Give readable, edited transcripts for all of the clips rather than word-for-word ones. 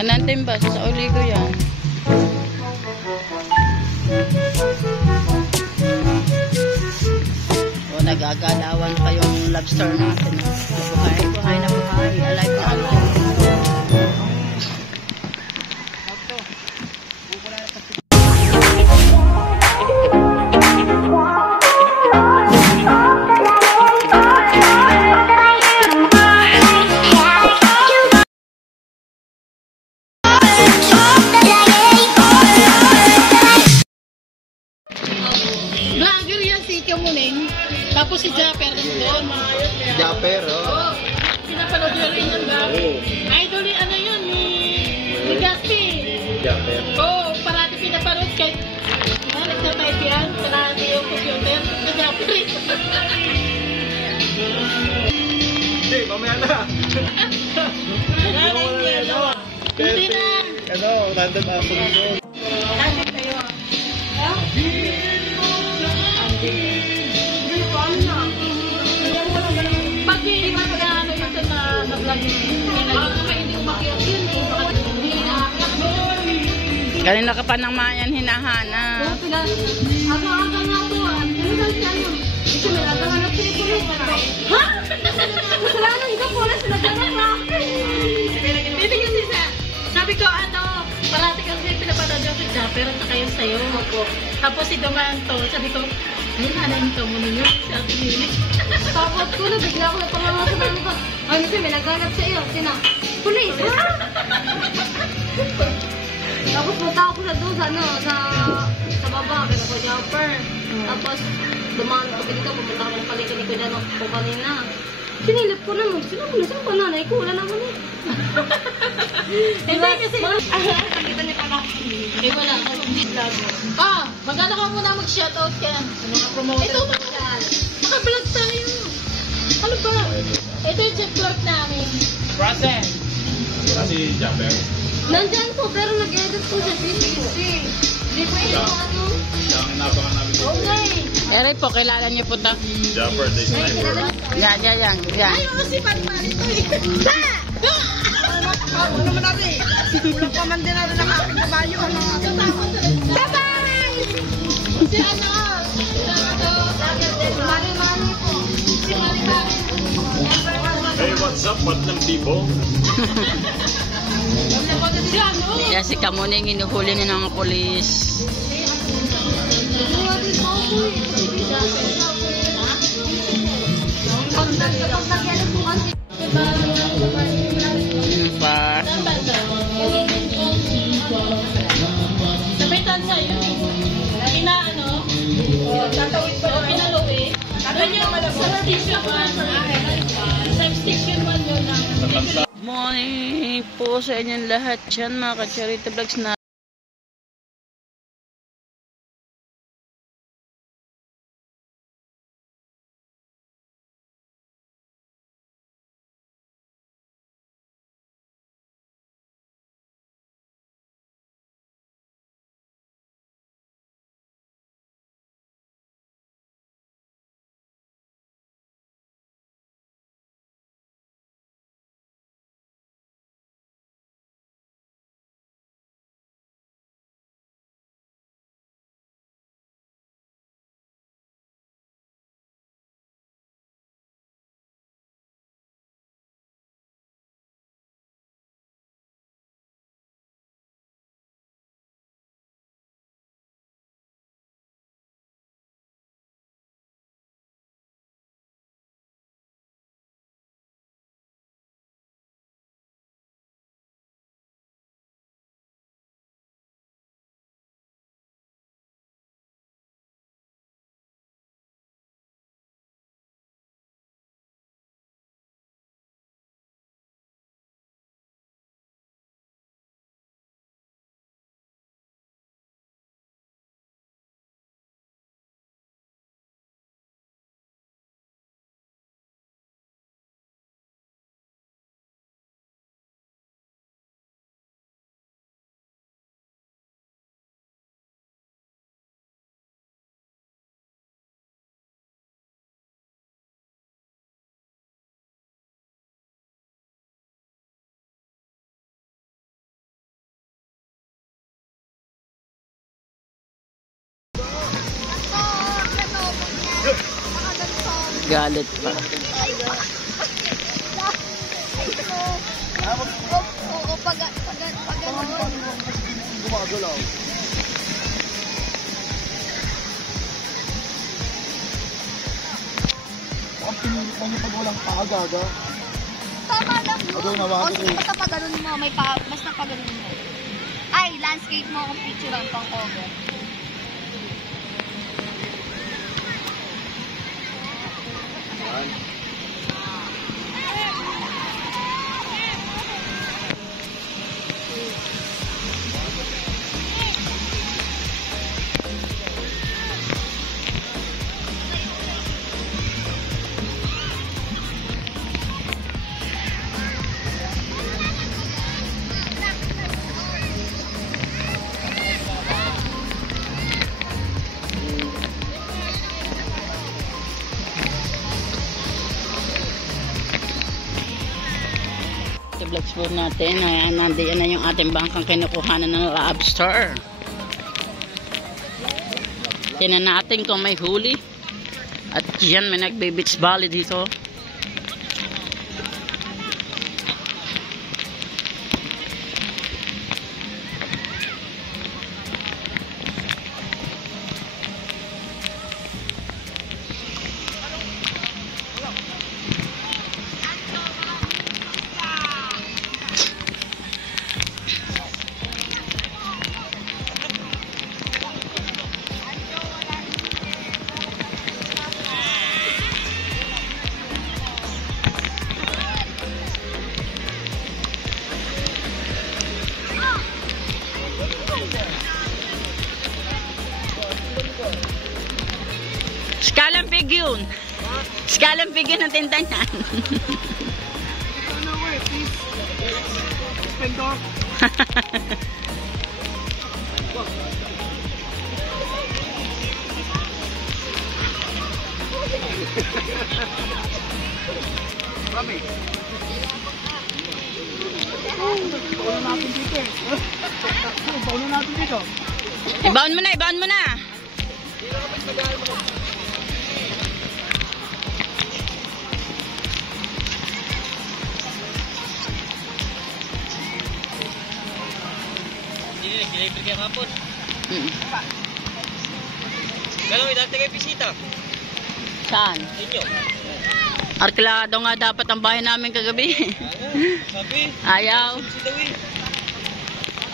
Kanantin ba? Sa uli ko yan. O, nagagalawan pa yung lobster natin. Buhay, buhay na buhay. Alive na alive. Tapos si Japper doon. Japper, oh. Pinapanood nyo rin yan ba? Idol ni ano yun, ni Gaspi. Japper. Oo, parati pinapanood kahit nagtatype yan, parati yung computer, ni Japper. Hindi, mamaya na. Hindi na. Ano, random ako nito. Kasi tayo. Pag may ano yun na nag-vlog hindi umakyat yun eh. Kanina ka pa ng mayan hinahanap. Ako nga po. Ano ba siya yun? Kasi may naghahanap sila po rin. Ha? Kasalanan ko po na sila ganun na. Hindi kasi sabi ko parati kasi pinapanood yung si Japper at saka yung sayo. Tapos si Dumanto, sabi ko, ayun, hanayin ka muna yun sa ating unit. Tapos ko na, bigla ko na pangalawa sa mami ko. Ay, kasi may naghanap sa iyo. Sina? Pulis! Tapos punta ako sa doon, sa baba, kaya ko Japper. Tapos, Dumanto ko dito, pupunta ko ng paligid ko dyan po kanina. Sinilip ko naman, saan pa nanay ko? Wala naman eh. Hindi kasi, nakita niyo pa na. Eh wala, vlog. Magana ka muna mag-shoutout ka. Mga promoter. Ito, naka-vlog tayo. Ano ba? Ito yung vlog namin. Present. Kasi Japper. Nandyan po, pero nag-edit po sa BBC. Hindi po ito ano. Yung inabangan namin dito. Okay. Ere po, kilala niyo po ito. Japper, the sniper. Yan. Ay, si Batman ito eh. Ano naman natin eh. Kulang pa man din natin ng aking kabayo. Bye-bye! Si ano? Mani-mani po. Si Mani-mani. Hey, what's up, Batman people? Si ano? Yan si Kamuning, inuhuli ni ng polis. Pa. Sabitan sa iyo. Inaano? Tatawid pa o pinaluwi. Ano niyo substation 1. Substation 1 yun lang. Morning po sa inyong lahat dyan, mga ka-Charity Vlogs na. Galit pa. Oo, pag Gumagalaw. Ang pinilit mo pag walang paagaga. tama lang mo. Agay na O bakit sige, eh. basta pag ganun mo, basta pag ganun mo. Ay, landscape mo akong picture ang pang cover. I-vlogs po natin. Nandiyan na yung ating bangkang kinukuhanan ng lobster. Tingnan natin kung may huli. At yan, may nagbe-beach volley dito. Scalampig yun. Scalampig yun ang tinta niyan. Ibaon mo na, ibaon mo na. Electric yung hapon. Mm. Galawin, dati kayo bisita. Saan? Inyo. Arklado nga dapat ang bahay namin kagabi. Sabi. Ayaw. Si Dawi. Ano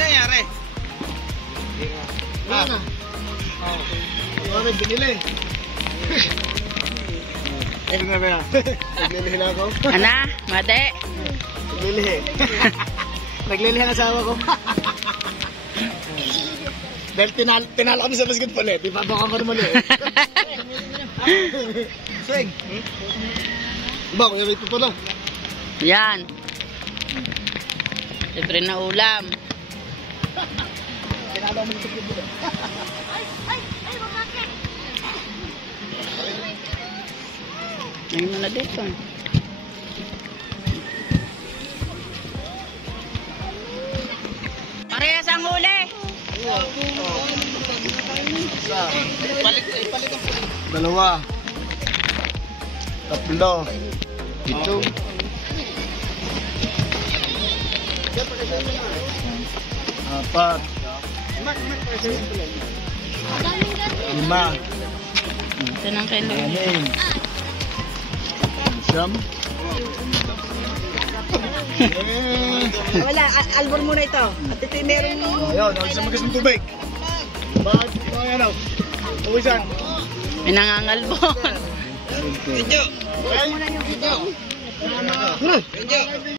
nangyari? Bakit binili? Ano na ba? Naglilihi na ako? Ana, mate. Naglilihi. Naglilihi ang asawa ko. Dahil tinalo kami sa basketball eh. Di ba baka ko naman eh. Swing. Diba, kuya rito pa lang. Yan. Libre na ulam. Tinalo kami sa basketball eh. Ay, bakit? Ngayon mo na dito. Parehas ang huli. Dalawa. Tatlo. Ito. Apat. Lima. Ito nang kayo. Anim. Siyam. Wala, albor muna ito. At ito yung meron Ayun, ako sa magas ng tubig. Bakit? Mga ano? Uwisan. May nangangalbon. Inyo. muna yung video. Inyo.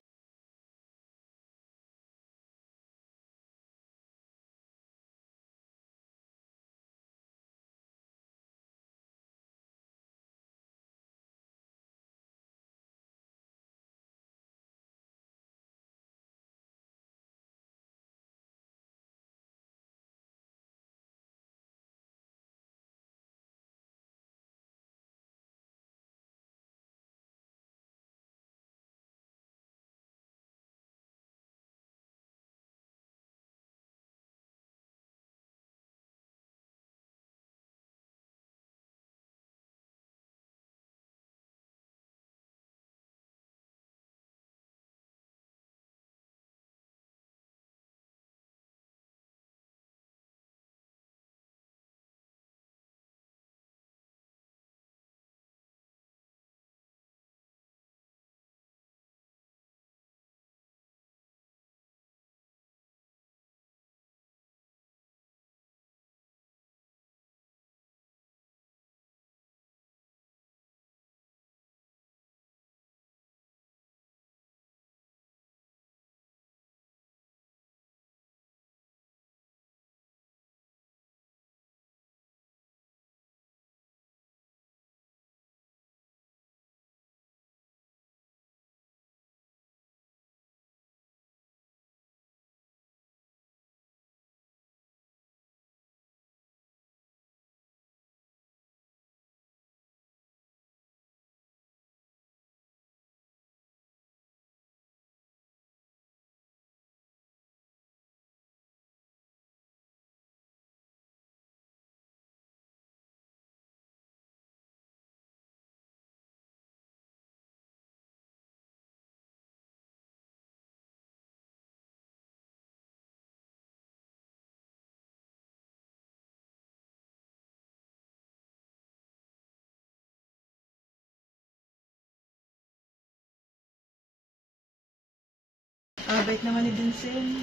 Bait naman ni Vincent.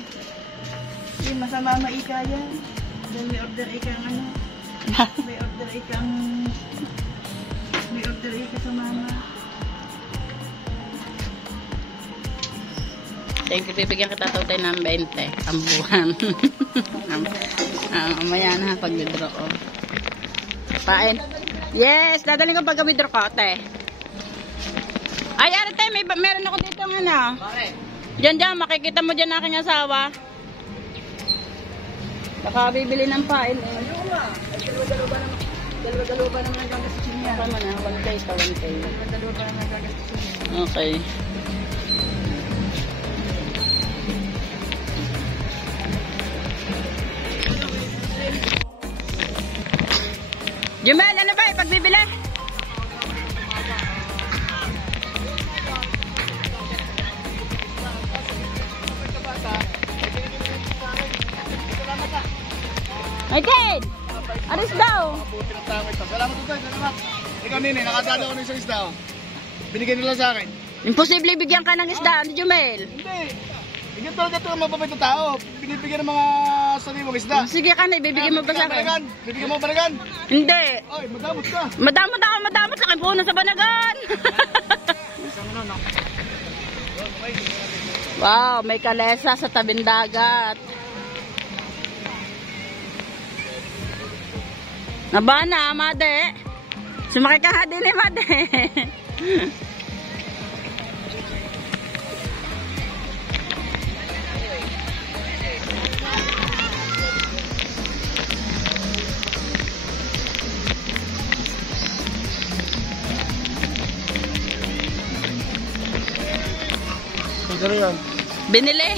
Hindi, masama maika yan. Dahil may order ika ang ano. May order ika ang... May order ika sa mama. Thank you, bibigyan kita total ng 20. Ang buwan. Mamaya na pag-withdraw ko. Pain. Yes, dadaling ko pag-withdraw ko, te. Ay, ate, meron ako dito ng ano. Diyan, makikita mo dyan aking asawa. Baka bibili ng pain eh. Ayoko nga. Dalawa-dalawa ba naman gagastusin niya? Tama na, 1K ka, 1K. Dalawa-dalawa ba naman gagastusin niya? Okay. Jumel, ano ba? Pagbibili? Okay. Aris daw. Mabuti ng tao ito. Salamat ito. Salamat. Ikaw nini, nakadalo ko ng isang isda. Oh. Binigyan nila sa akin. Imposible bigyan ka ng isda, ni Jumel. Hindi. Bigyan talaga ito ang mababait na tao. Binibigyan ng mga sariwang isda. Sige ka na, ibibigay mo ba sa akin? Bibigyan mo banagan. Hindi. Ay, madamot ka. Madamot ako, madamot. Laki puno sa banagan. Wow, may kalesa sa tabing dagat. Nabana, Made. Sumakay ka nga din eh, Made. Ano yan? Binili.